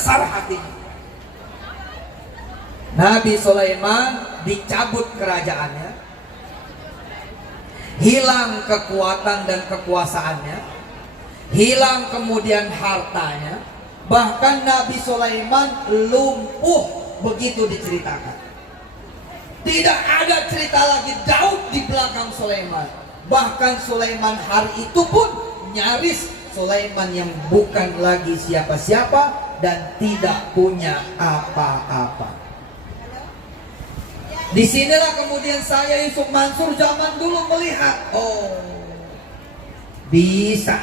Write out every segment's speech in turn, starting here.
besar hatinya. Nabi Sulaiman dicabut kerajaannya, hilang kekuatan dan kekuasaannya, hilang kemudian hartanya. Bahkan Nabi Sulaiman lumpuh begitu diceritakan. Tidak ada cerita lagi Daud di belakang Sulaiman. Bahkan Sulaiman hari itu pun nyaris Sulaiman yang bukan lagi siapa-siapa dan tidak punya apa-apa. Disinilah kemudian saya Yusuf Mansur zaman dulu melihat, oh bisa,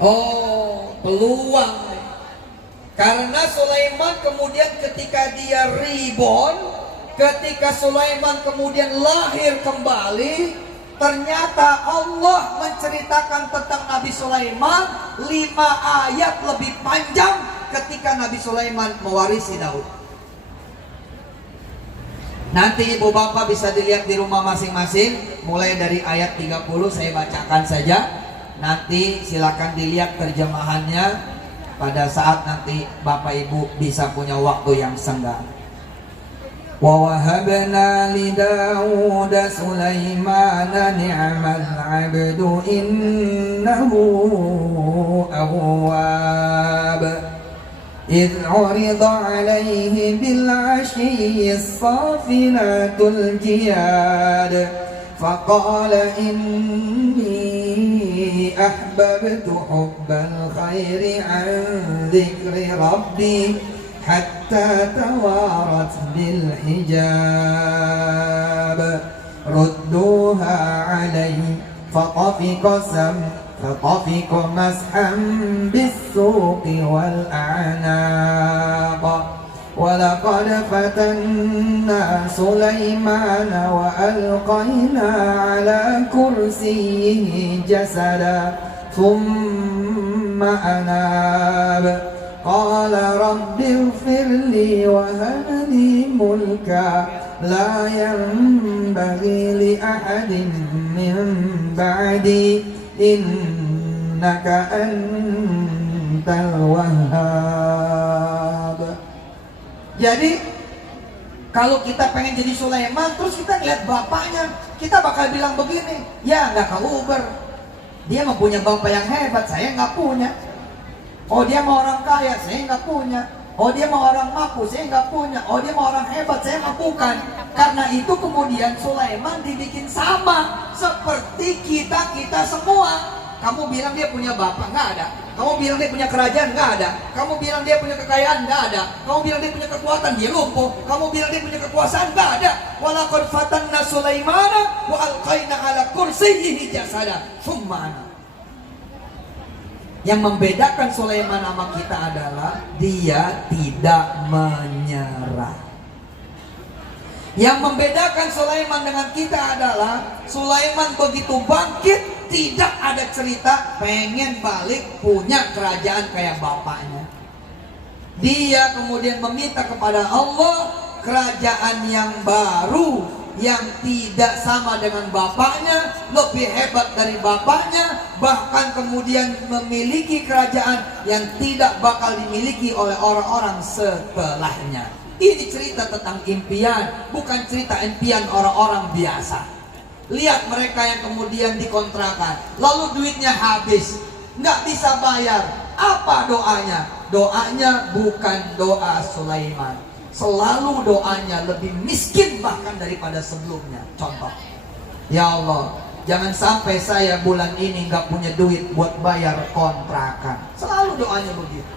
oh peluang. Karena Sulaiman kemudian ketika dia reborn, ketika Sulaiman kemudian lahir kembali, ternyata Allah menceritakan tentang Nabi Sulaiman 5 ayat lebih panjang ketika Nabi Sulaiman mewarisi Daud. Nanti ibu bapak bisa dilihat di rumah masing-masing. Mulai dari ayat 30 saya bacakan saja. Nanti silakan dilihat terjemahannya pada saat nanti bapak ibu bisa punya waktu yang senggang. Wa wahabna li Daud Sulaimana ni'mal 'abdu innahu awwab. إذ عرض عليه بالعشي الصافنات الجياد فقال إني أحببت حب الخير عن ذكر ربي حتى توارت بالحجاب ردوها علي فطفق مسحا بالسوق والأعناق ولقد فتنا سليمان وألقينا على كرسيه جسدا ثم أناب قال رب اغفر لي وهب لي ملكا لا ينبغي لأحد من بعدي innaka antal wahhab. Jadi kalau kita pengen jadi Sulaiman, terus kita ngeliat bapaknya, kita bakal bilang begini, ya nggak keuber, dia mah punya bapak yang hebat, saya nggak punya. Oh dia mau orang kaya, saya nggak punya. Oh dia mau orang mampu, saya nggak punya. Oh dia mau orang hebat, saya mah bukan. Karena itu kemudian Sulaiman dibikin sama seperti kita semua. Kamu bilang dia punya bapak, nggak ada. Kamu bilang dia punya kerajaan, nggak ada. Kamu bilang dia punya kekayaan, nggak ada. Kamu bilang dia punya kekuatan, dia lumpuh. Kamu bilang dia punya kekuasaan, nggak ada. Walaqad fatanna Sulaimana wa alqaina ala kursiyyihi jasada tsumma ana. Yang membedakan Sulaiman sama kita adalah dia tidak menyerah. Yang membedakan Sulaiman dengan kita adalah Sulaiman begitu bangkit, tidak ada cerita pengen balik punya kerajaan kayak bapaknya. Dia kemudian meminta kepada Allah kerajaan yang baru, yang tidak sama dengan bapaknya, lebih hebat dari bapaknya, bahkan kemudian memiliki kerajaan yang tidak bakal dimiliki oleh orang-orang setelahnya. Ini cerita tentang impian, bukan cerita impian orang-orang biasa. Lihat mereka yang kemudian dikontrakan, lalu duitnya habis, nggak bisa bayar. Apa doanya? Doanya bukan doa Sulaiman. Selalu doanya lebih miskin bahkan daripada sebelumnya. Contoh, ya Allah, jangan sampai saya bulan ini nggak punya duit buat bayar kontrakan. Selalu doanya begitu.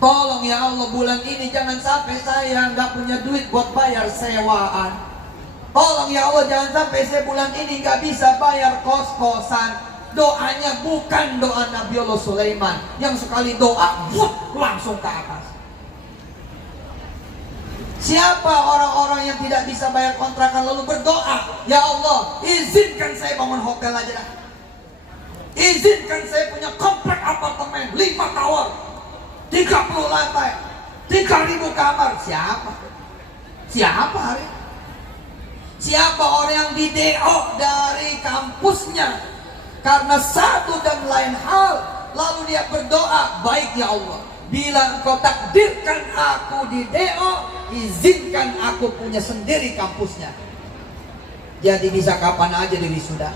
Tolong ya Allah, bulan ini jangan sampai saya nggak punya duit buat bayar sewaan. Tolong ya Allah, jangan sampai saya bulan ini nggak bisa bayar kos-kosan. Doanya bukan doa Nabi Allah Sulaiman yang sekali doa langsung ke atas. Siapa orang-orang yang tidak bisa bayar kontrakan lalu berdoa, ya Allah, izinkan saya bangun hotel aja dah. Izinkan saya punya komplek apartemen 5 tower, 30 lantai, 3.000 kamar. Siapa? Siapa hari? Siapa orang yang di DO dari kampusnya karena satu dan lain hal Lalu dia berdoa, baik ya Allah, bila engkau takdirkan aku di DO, izinkan aku punya sendiri kampusnya. Jadi bisa kapan aja di wisuda.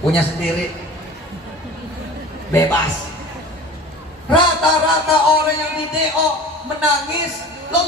Punya sendiri. Bebas. Rata-rata orang yang di DO menangis